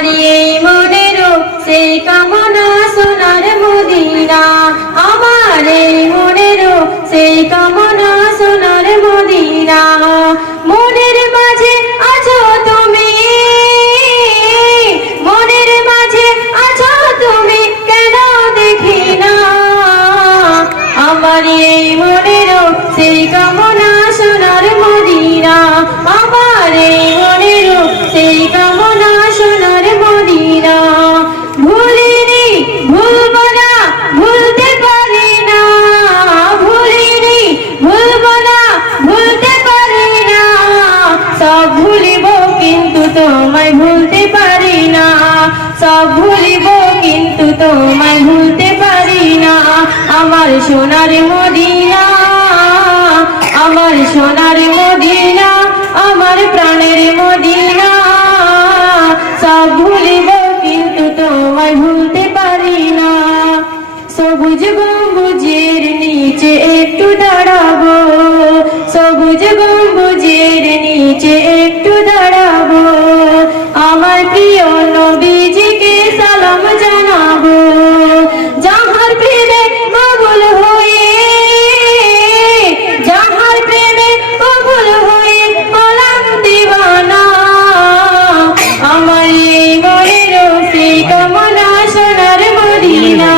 আমার এই মনেরও সেই কামনা সোনার মদিনা, আমার এই মনেরও সেই কামনা সোনার মদিনা। মনের মাঝে আছো তুমি, মনের মাঝে আছো তুমি, কেন দেখি না? আমার এই মনেরও সেই কামনা সোনার মদিনা, আমার এই মনেরও সেই কামনা সোনার মদিনা। ভুলিনি ভুলবো না, ভুলতে পারি না, ভুলিনি ভুলবো না, ভুলতে পারি না। সব ভুলিব কিন্তু তোমায় ভুলতে পারি না, সব ভুলিব কিন্তু তোমায় ভুলতে পারি না। আমার সোনার মদিনা, আমার সোনার মদিনা, আমার প্রাণের মদিনা। সব ভুলিব কিন্তু তোমায় ভুলতে পারি না। সবুজ গম্বুজের নিচে একটু দাঁড়াবো, সবুজ গম্বুজের নিচে একটু দাঁড়াবো। আমার প্রিয় নবীজিকে সালাম জানাবো, যাহার প্রেমে কবুল হয়ে, যাহার প্রেমে কবুল হয়ে হলাম দিওয়ানা। আমার এই মনেরও সেই কামনা সোনার মদিনা,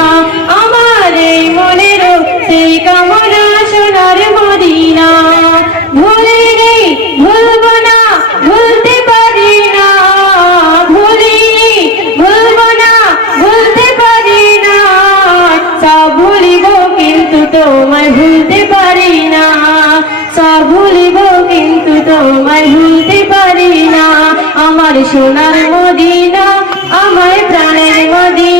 আমার এই মনেরও সেই কামনা সোনার মদিনা। ভুলিনি ভুলবো না, ভুলতে পারি না, ভুলিনি ভুলবো না, ভুলতে পারি না। সব ভুলিব কিন্তু তোমায় ভুলতে পারি না, সব ভুলিব কিন্তু তোমায় ভুলতে পারি না। আমার সোনার মদিনা, আমার প্রাণের মদিনা।